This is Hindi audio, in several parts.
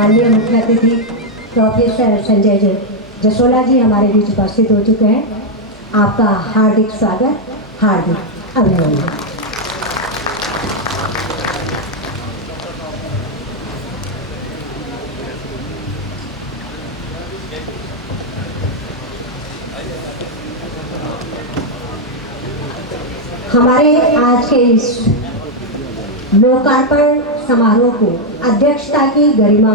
माननीय मुख्य अतिथि प्रोफेसर संजय जसोला जी हमारे बीच उपस्थित हो चुके हैं। आपका हार्दिक स्वागत, हार्दिक अभिनंदन। हमारे आज के इस लोकार्पण समारोह को अध्यक्षता की गरिमा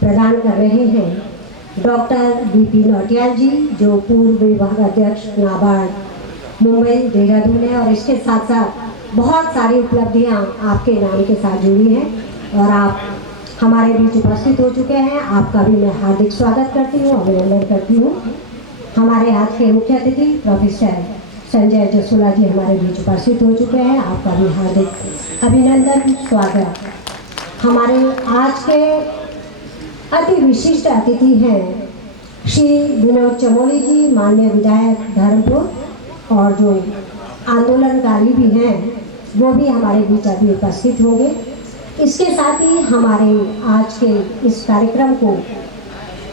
प्रदान कर रहे हैं डॉक्टर बीपी नौटियाल जी, जो पूर्व विभाग अध्यक्ष नाबार्ड मुंबई देहरादून है, और इसके साथ साथ बहुत सारी उपलब्धियां आपके नाम के साथ जुड़ी हैं और आप हमारे बीच उपस्थित हो चुके हैं। आपका भी मैं हार्दिक स्वागत करती हूँ, अभिनंदन करती हूँ। हमारे आज के मुख्य अतिथि प्रोफेसर संजय जसोला जी हमारे बीच उपस्थित हो चुके हैं। आपका भी हार्दिक अभिनंदन, स्वागत। हमारे आज के अति विशिष्ट अतिथि हैं श्री विनोद चमोली जी, माननीय विधायक धर्मपुर, और जो आंदोलनकारी भी हैं वो भी हमारे बीच अभी उपस्थित होंगे। इसके साथ ही हमारे आज के इस कार्यक्रम को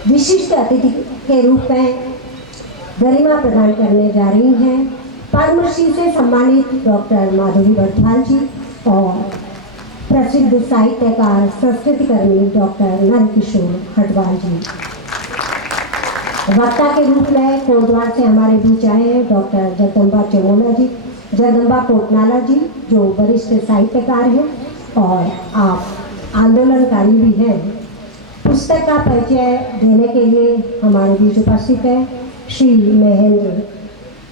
विशिष्ट अतिथि के रूप में गरिमा प्रदान करने जा रही हैं पद्मश्री से सम्मानित डॉक्टर माधुरी बर्थवाल जी और प्रसिद्ध साहित्यकार संस्कृतिकर्मी डॉक्टर नंदकिशोर हटवाल जी। वक्ता के रूप में कोटद्वार से हमारे बीच आए हैं डॉक्टर जगदम्बा कोटनाला जी, जो वरिष्ठ साहित्यकार हैं और आप आंदोलनकारी भी हैं। पुस्तक का परिचय देने के लिए हमारे बीच उपस्थित है श्री महेंद्र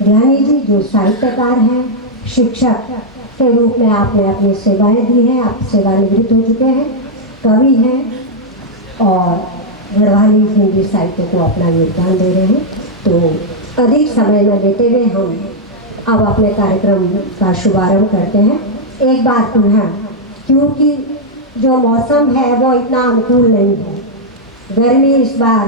ध्यानी जी, जो साहित्यकार हैं, शिक्षक के रूप में आपने अपनी सेवाएं दी हैं, आप सेवानिवृत्त हो चुके हैं, कवि हैं और गढ़वाली हिंदी साहित्य को अपना योगदान दे रहे हैं। तो अधिक समय न लेते हुए हम अब अपने कार्यक्रम का शुभारंभ करते हैं। एक बार पुनः, क्योंकि जो मौसम है वो इतना अनुकूल नहीं है, गर्मी इस बार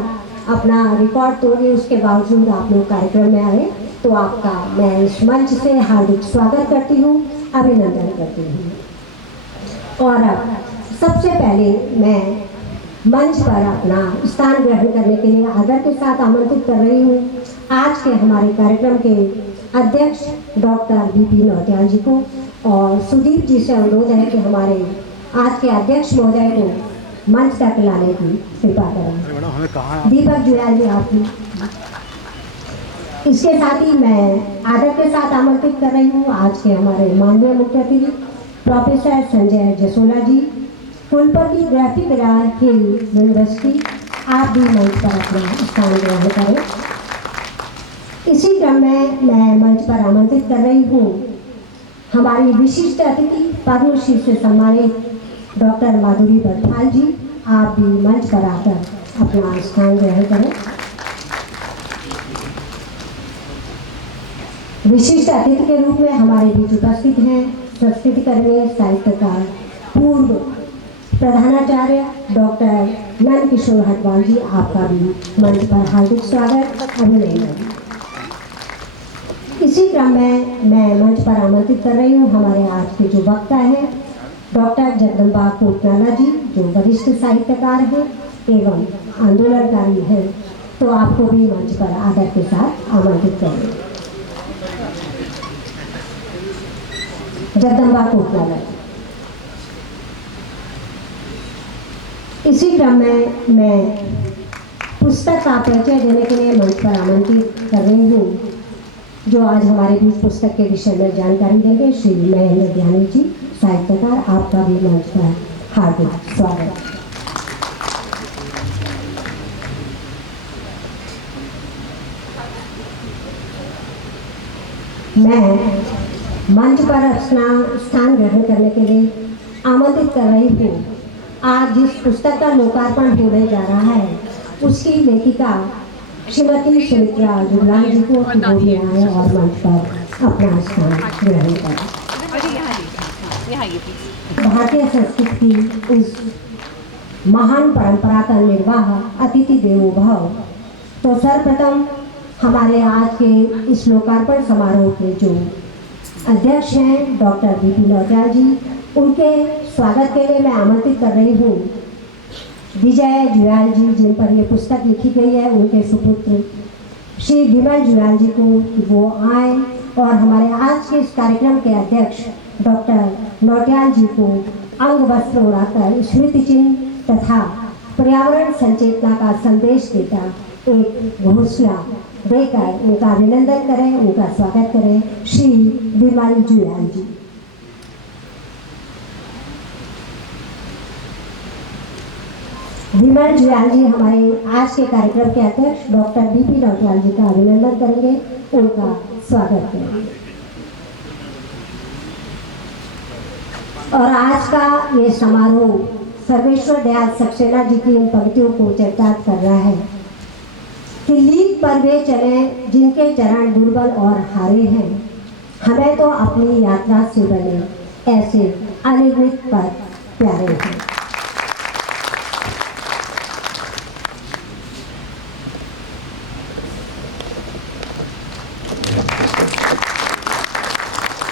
अपना रिकॉर्ड तोड़ी, उसके बावजूद आप लोग कार्यक्रम में आए, तो आपका मैं इस मंच से हार्दिक स्वागत करती हूँ, अभिनंदन करती हूँ। और अब सबसे पहले मैं मंच पर अपना स्थान ग्रहण करने के लिए आदर के साथ आमंत्रित कर रही हूँ आज के हमारे कार्यक्रम के अध्यक्ष डॉक्टर बीपी नौटियाल जी को, और सुदीप जी से अनुरोध है कि हमारे आज के अध्यक्ष महोदय को मंच तक लाने की कृपा करें। दीपक जुयाल जी आपकी। इसके साथ ही मैं आदर के साथ आमंत्रित कर रही हूँ आज के हमारे माननीय मुख्य अतिथि प्रोफेसर संजय जसोला जी, कुलपति ग्राफिक हिल यूनिवर्सिटी। आप भी मंच पर अपना स्थान ग्रहण करें। इसी क्रम में मैं मंच पर आमंत्रित कर रही हूँ हमारी विशिष्ट अतिथि पद्मश्री से सम्मानित डॉक्टर माधुरी बर्थवाल जी। आप भी मंच पर आकर अपना स्थान ग्रहण करें। विशिष्ट अतिथि के रूप में हमारे बीच उपस्थित हैं संस्कृतिकर्मी, साहित्यकार, पूर्व प्रधानाचार्य डॉक्टर नंदकिशोर हटवाल जी। आपका भी मंच पर हार्दिक स्वागत, अभिनंदन। इसी क्रम में मैं मंच पर आमंत्रित कर रही हूँ हमारे आज के जो वक्ता हैं डॉक्टर जगदम्बा कोटनाला जी, जो वरिष्ठ साहित्यकार हैं एवं आंदोलनकारी हैं। तो आपको भी मंच पर आदर के साथ आमंत्रित करें। जगदम्बा कोटनाला। इसी क्रम में मैं पुस्तक का परिचय देने के लिए मंच पर आमंत्रित कर रही हूँ जो आज हमारे बीच पुस्तक के विषय में जानकारी देंगे श्री महेंद्र ध्यानी जी, साहित्यकार। आपका भी मंच पर हार्दिक स्वागत। मैं मंच पर अपना स्थान ग्रहण करने के लिए आमंत्रित कर रही हूँ आज जिस पुस्तक का लोकार्पण होने जा रहा है उसकी लेखिका श्रीमती सुमित्रा जुगलाल जी को बोलने आए और मंच पर अपना स्थान ग्रहण करें। भारतीय संस्कृति की इस महान परंपरा का निर्वाह अतिथि देवो भव। तो सर्वप्रथम हमारे आज के इस लोकार्पण समारोह के जो अध्यक्ष हैं डॉक्टर बीपी नौटियाल जी, उनके स्वागत के लिए मैं आमंत्रित कर रही हूँ विजय जुयाल जी जिन पर ये पुस्तक लिखी गई है, उनके सुपुत्र श्री विमल जुयाल जी को वो आए और हमारे आज के इस कार्यक्रम के अध्यक्ष डॉक्टर नौटियाल जी को अंग वस्त्र उड़ाकर स्मृति चिन्ह तथा पर्यावरण संचेतना का संदेश देता एक घोषणा देकर उनका अभिनंदन करें, उनका स्वागत करें। श्री विमल जुयाल जी। विमल जुयाल जी हमारे आज के कार्यक्रम के अध्यक्ष डॉक्टर बीपी नौटियाल जी का अभिनंदन करेंगे, उनका स्वागत करेंगे। और आज का ये समारोह सर्वेश्वर दयाल सक्सेना जी की इन पंक्तियों को चरितार्थ कर रहा है कि लीक पर वे चले जिनके चरण दुर्बल और हारे हैं, हमें तो अपनी यात्रा से बने ऐसे अनिर्मित पर प्यारे हैं।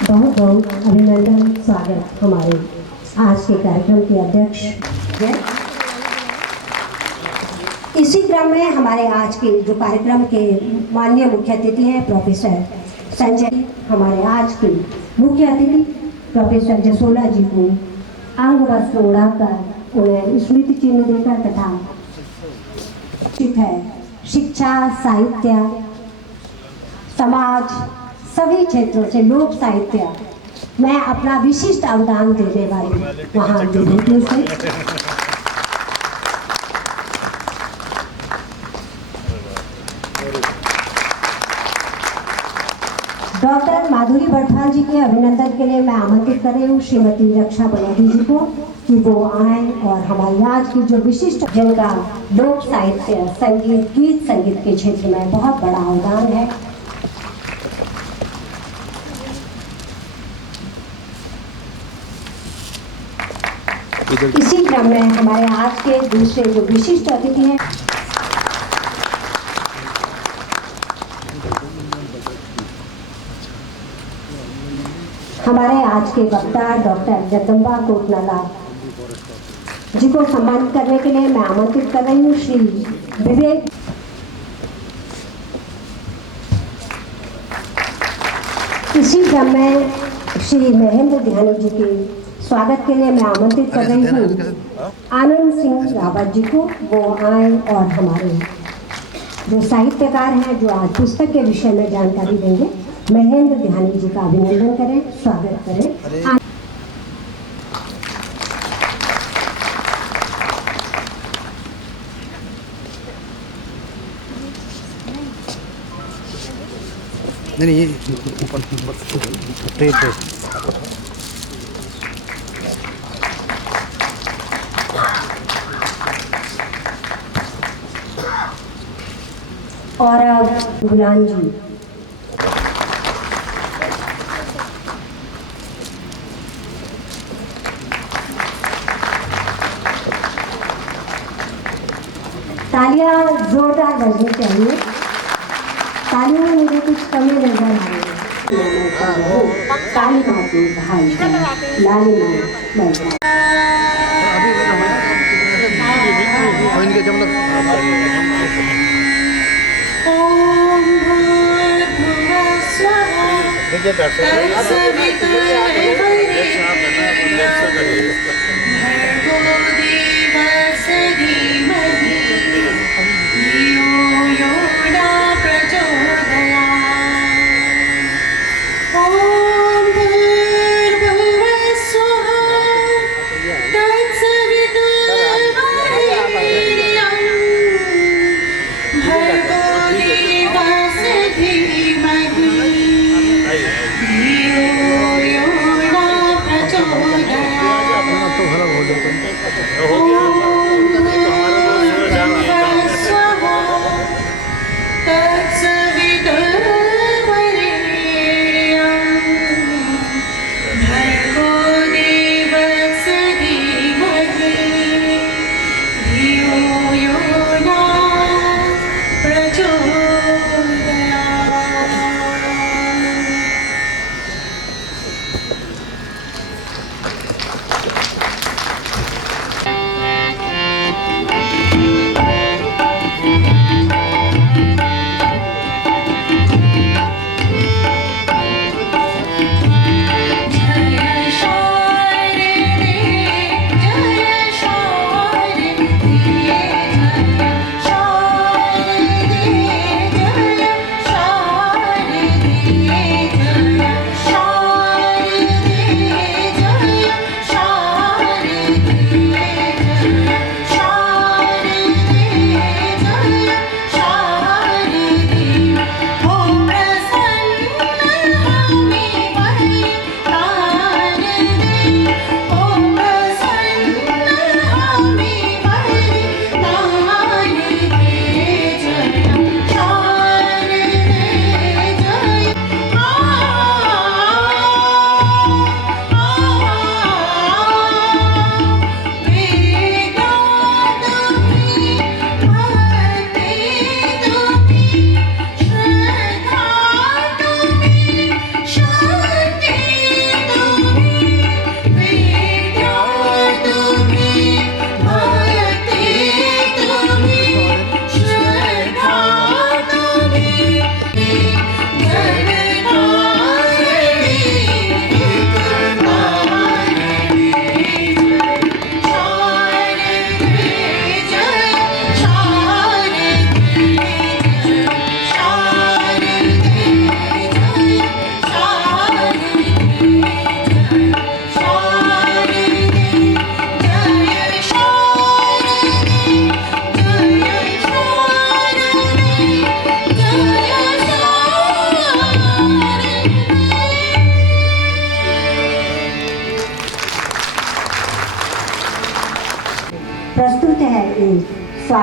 बहुत बहुत अभिनंदन, स्वागत हमारे आज के कार्यक्रम के अध्यक्ष। इसी क्रम में हमारे आज के जो कार्यक्रम के माननीय मुख्य अतिथि हैं प्रोफेसर संजय, हमारे आज के मुख्य अतिथि प्रोफेसर जसोला जी को अंग वस्त्र उड़ाकर उन्हें स्मृति चिन्ह देकर तथा है शिक्षा, साहित्य, समाज सभी क्षेत्रों से लोक साहित्य में अपना विशिष्ट अवदान देने वाली वहाँ विभूतियों से डॉक्टर माधुरी बड़फाल जी के अभिनंदन के लिए मैं आमंत्रित कर रही हूँ श्रीमती रक्षा बनर्जी जी को कि वो आए और हमारी आज की जो विशिष्ट, जिनका लोक साहित्य, संगीत, गीत संगीत के क्षेत्र में बहुत बड़ा अवदान है, इसी क्रम में हमारे आज के दूसरे जो विशिष्ट अतिथि हैं हमारे आज के वक्ता डॉक्टर जगदम्बा कोटनाला जी को सम्मानित करने के लिए मैं आमंत्रित कर रही हूँ श्री विवेक। इसी क्रम में श्री महेंद्र ध्यानी जी के स्वागत के लिए मैं आमंत्रित कर रही हूँ आनंद सिंह रावत जी को, वो आए और हमारे जो साहित्यकार हैं जो आज पुस्तक के विषय में जानकारी देंगे, महेंद्र ध्यानी जी का अभिनंदन करें, स्वागत करें। नहीं ऊपर ट्रे पे और गुलाम जी तालियां जोरदार बजनी चाहिए। तालियों में मुझे कुछ कमी नजर आ रही है। काली माती भाई लाली माँ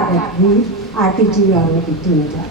स्वागत भी आरती जी और उनकी टीम का।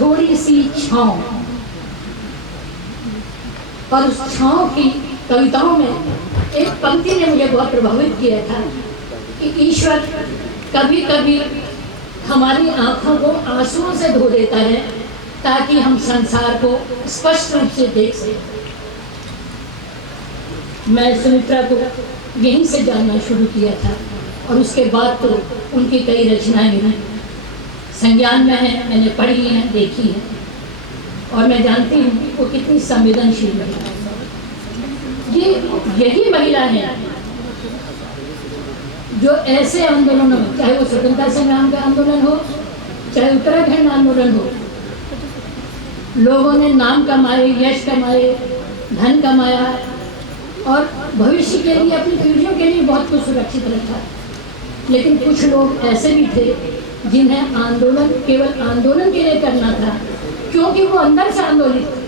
थोड़ी सी छाँव, और उस छाँव की कविताओं में एक पंक्ति ने मुझे बहुत प्रभावित किया था कि ईश्वर कभी कभी हमारी आंखों को आंसुओं से धो देता है ताकि हम संसार को स्पष्ट रूप से देख सकें। मैं सुमित्रा को यहीं से जानना शुरू किया था और उसके बाद तो उनकी कई रचनाएं मेरी संज्ञान में है, मैंने पढ़ी है, देखी है, और मैं जानती हूँ वो कितनी संवेदनशील महिला है। यही महिला है जो ऐसे आंदोलनों में, चाहे वो स्वतंत्रता संग्राम का आंदोलन हो, चाहे उत्तराखंड आंदोलन हो, लोगों ने नाम कमाए, यश कमाए, धन कमाया और भविष्य के लिए, अपनी पीढ़ियों के लिए बहुत कुछ सुरक्षित रखा। लेकिन कुछ लोग ऐसे भी थे जिन्हें आंदोलन केवल आंदोलन के लिए करना था, क्योंकि वो अंदर से आंदोलित थे।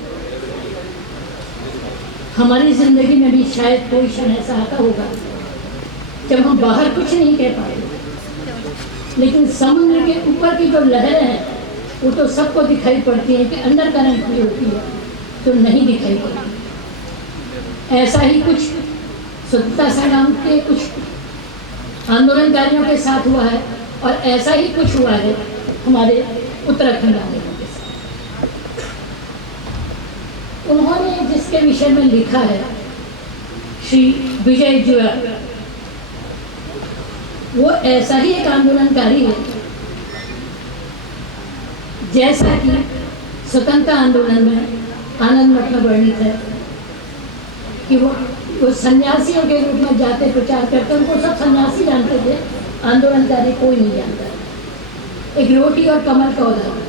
हमारी जिंदगी में भी शायद कोई क्षण ऐसा आता होगा जब हम बाहर कुछ नहीं कह पाए, लेकिन समुद्र के ऊपर की जो लहरें हैं वो तो सबको दिखाई पड़ती है कि अंडर करंट भी होती है तो नहीं दिखाई पड़ती। ऐसा ही कुछ स्वतंत्रता संग्राम के कुछ आंदोलनकारियों के साथ हुआ है और ऐसा ही कुछ हुआ है हमारे उत्तराखंड आंदोलन के साथ। उन्होंने जिसके विषय में लिखा है, श्री विजय जुआ, वो ऐसा ही एक आंदोलनकारी है जैसा कि स्वतंत्रता आंदोलन में आनंद मठ में वर्णित है कि वो सन्यासियों के रूप में जाते प्रचार करते, उनको सब सन्यासी जानते थे, आंदोलनकारी कोई नहीं जानता। एक रोटी और कमल का उदाहरण,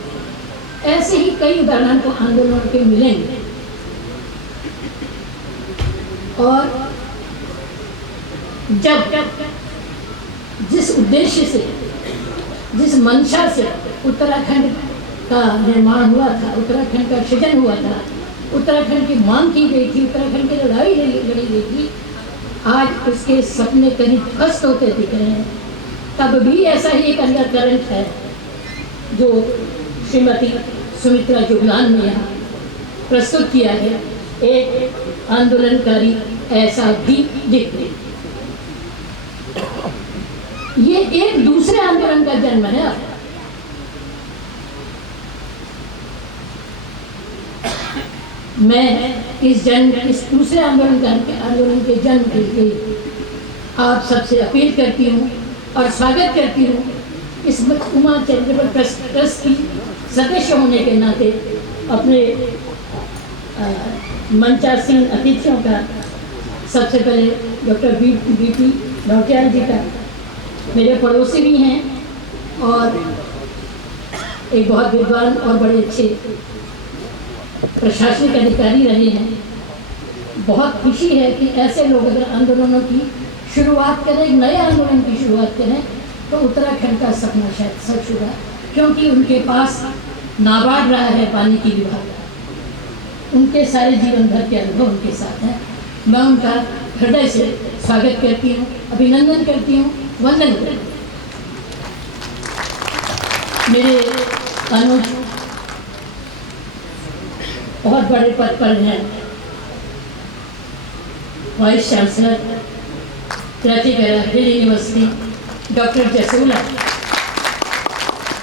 ऐसे ही कई उदाहरण को आंदोलन के मिलेंगे। और जब जिस उद्देश्य से, जिस मंशा से उत्तराखंड का निर्माण हुआ था, उत्तराखंड का सृजन हुआ था, उत्तराखंड की मांग की गई थी, उत्तराखंड की लड़ाई लड़ी गई थी, आज उसके सपने कहीं ध्वस्त होते दिख रहे हैं। तब भी ऐसा ही एक अंडर करंट है जो श्रीमती सुमित्रा जुगलान ने यहाँ प्रस्तुत किया है। एक आंदोलनकारी ऐसा भी दिख रही, ये एक दूसरे आंदोलन का जन्म है। मैं इस दूसरे आंदोलन के जन्म के लिए आप सबसे अपील करती हूँ और स्वागत करती हूँ। इस उमा चैरिटेबल ट्रस्ट की सदस्य होने के नाते अपने मंचासीन अतिथियों का सबसे पहले डॉक्टर बीपी नौटियाल जी का, मेरे पड़ोसी भी हैं और एक बहुत विद्वान और बड़े अच्छे प्रशासनिक अधिकारी रहे हैं। बहुत खुशी है कि ऐसे लोग अगर आंदोलनों की शुरुआत करें, एक नए आंदोलन की शुरुआत करें, तो उत्तराखंड का सपना शायद सच होगा, क्योंकि उनके पास नाबार्ड रहा है पानी की विभाग। उनके सारे जीवन भर के अनुभव उनके साथ हैं। मैं उनका हृदय से स्वागत करती हूँ, अभिनंदन करती हूँ, वंदन करती हूँ। मेरे अनुज बहुत बड़े पद पर हैं, वाइस चांसलर हिल यूनिवर्सिटी डॉक्टर जसूला,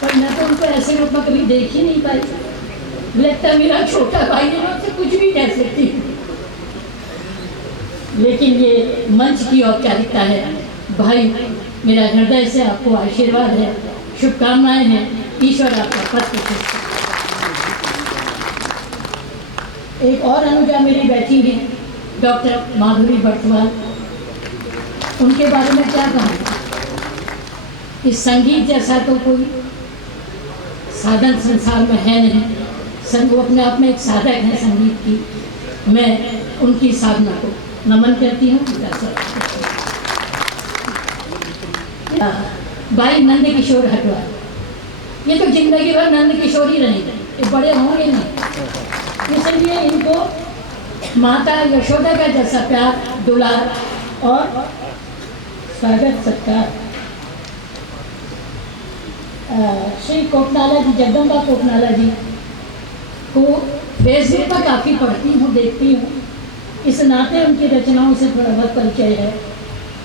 पर मैं तो उनको ऐसे रूप में कभी देख ही नहीं पाई। लगता मेरा छोटा भाई है, मैं उससे कुछ भी कह सकती हूँ, लेकिन ये मंच की औपचारिकता है। भाई, मेरा हृदय से आपको आशीर्वाद है, शुभकामनाएं हैं, ईश्वर आपका पद प्रशस्त। एक और अनुजा मेरी बैठी है, डॉक्टर माधुरी बर्तवाल। उनके बारे में क्या कहूँ, इस संगीत जैसा तो कोई साधन संसार में है नहीं। वो अपने आप में एक साधक है संगीत की। मैं उनकी साधना को नमन करती हूँ। भाई नंद किशोर हटवाल, ये तो जिंदगी भर नंद किशोर ही रहेंगे, ये बड़े होंगे नहीं, इसलिए इनको माता यशोदा का जैसा प्यार, दुलार और स्वागत सत्कार। श्री कोटनाला जी, जगदम्बा कोटनाला जी को फेसबुक पर काफ़ी पढ़ती हूँ, देखती हूँ, इस नाते उनकी रचनाओं से थोड़ा बहुत परिचय है।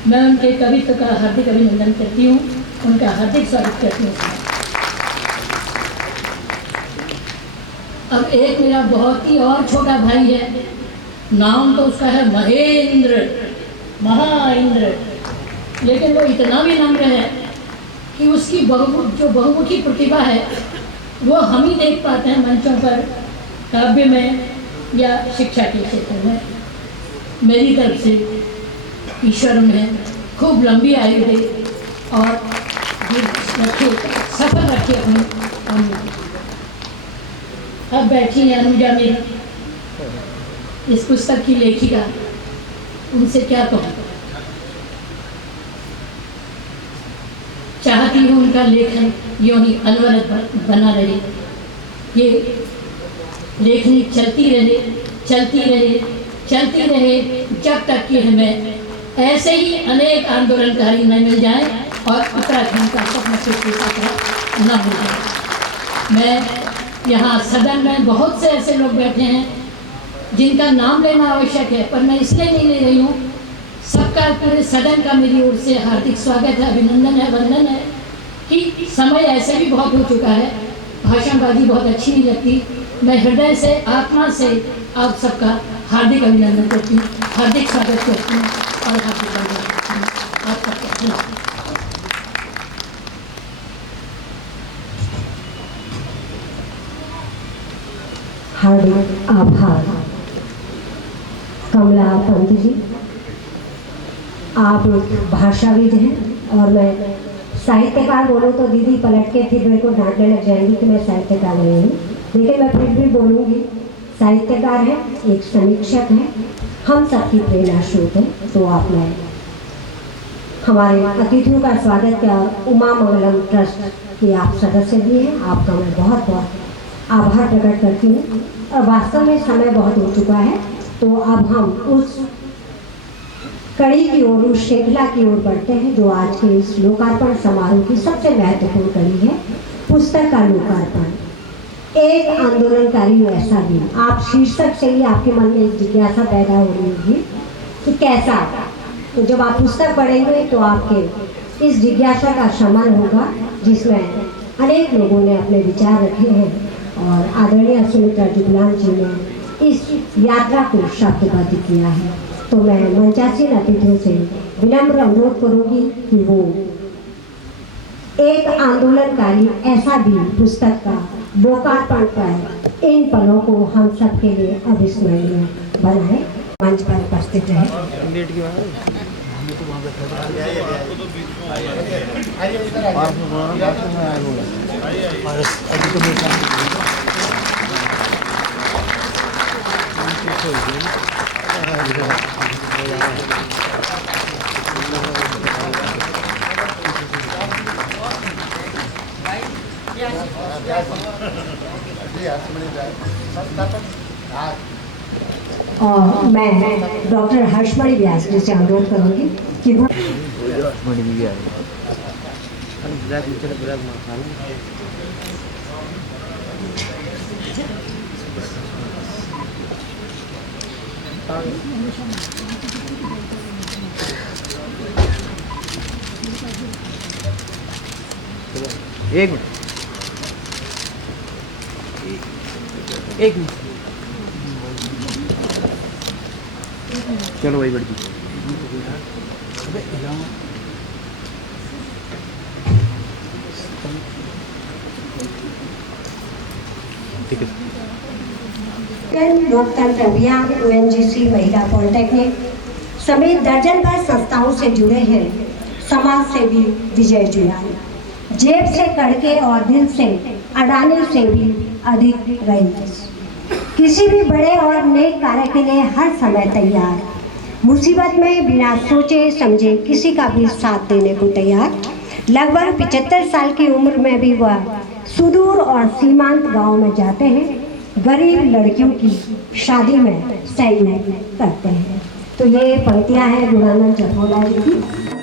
मैं उनके कवित्व का हार्दिक अभिनंदन करती हूँ, उनका हार्दिक स्वागत करती हूँ। अब एक मेरा बहुत ही और छोटा भाई है, नाम तो उसका है महेंद्र, महाइंद्र, लेकिन वो इतना भी नम्र है कि उसकी जो बहुमुखी प्रतिभा है वो हम ही देख पाते हैं मंचों पर, काव्य में या शिक्षा के क्षेत्र में। मेरी तरफ से ईश्वर में खूब लंबी आयु दे और रखे, सफल रखे अपनी। अब बैठी है अनुजा मेरी, इस पुस्तक की लेखिका, उनसे क्या कहूँ। चाहती हूँ उनका लेखन यूँ ही अनवरत बना रहे, ये लेखनी चलती रहे, चलती रहे, चलती रहे, जब तक कि हमें ऐसे ही अनेक आंदोलनकारी न मिल जाएं और उत्तराखंड का सपना न मिल जाए। मैं यहाँ सदन में बहुत से ऐसे लोग बैठे हैं जिनका नाम लेना आवश्यक है, पर मैं इसलिए नहीं ले रही हूँ। सबका, पूरे सदन का मेरी ओर से हार्दिक स्वागत है, अभिनंदन है, वंदन है कि समय ऐसे भी बहुत हो चुका है, भाषणबाजी बहुत अच्छी नहीं लगती। मैं हृदय से, आत्मा से आप सबका हार्दिक अभिनंदन करती हूँ, हार्दिक स्वागत करती हूँ और हार्दिक वंदन करती हूँ। आप सबका हार्दिक आभार। कमला पंत जी, आप एक भाषाविद हैं और मैं साहित्यकार बोलूँ तो दीदी पलट के फिर मेरे को डांटने लग जाएंगी कि मैं साहित्यकार नहीं हूँ, लेकिन मैं फिर भी बोलूँगी। साहित्यकार हैं, एक समीक्षक हैं, हम सबकी प्रेरणा स्रोत हैं। तो आपने हमारे अतिथियों का स्वागत किया, उमा मंगलम ट्रस्ट के आप सदस्य भी हैं, आपका मैं बहुत बहुत आभार प्रकट करती हूँ। और वास्तव में समय बहुत हो चुका है, तो अब हम उस कड़ी की ओर, उस श्रृंखला की ओर बढ़ते हैं जो आज के इस लोकार्पण समारोह की सबसे महत्वपूर्ण कड़ी है, पुस्तक का लोकार्पण। एक आंदोलनकारी ऐसा भी, आप शीर्षक से ही आपके मन में एक जिज्ञासा पैदा हो रही होगी कि कैसा। तो जब आप पुस्तक पढ़ेंगे तो आपके इस जिज्ञासा का शमन होगा, जिसमें अनेक लोगों ने अपने विचार रखे हैं और आदरणीय सुमित्रा जुगलान जी ने इस यात्रा को शब्दबद्ध किया है। तो मैं मंचासीन अतिथियों से विनम्र अनुरोध करूंगी कि वो एक आंदोलनकारी ऐसा भी पुस्तक का लोकार्पण कर इन पलों को हम सबके लिए अविस्मरणीय बनाए। मंच पर उपस्थित रहे। लेट क्यों आए? हमें तो वहाँ बैठा और मैं डॉक्टर हर्षमणि व्यास जी से अनुरोध करूंगी कि वो एक मिनट चलो भाई बढ़ जी। ठीक है। लोकतंत्र अभियान, ONGC, महिला पॉलिटेक्निक समेत दर्जन भर संस्थाओं से जुड़े हैं समाज सेवी विजय जुलानी। जेब से कड़के और दिल से अडानी से भी अधिक रईस, किसी भी बड़े और नेक कार्य के लिए हर समय तैयार, मुसीबत में बिना सोचे समझे किसी का भी साथ देने को तैयार। लगभग 75 साल की उम्र में भी वह सुदूर और सीमांत गांव में जाते हैं, गरीब लड़कियों की शादी में सहयोग करते हैं। तो ये पंक्तियां हैं गुणानंद जखोला जी की।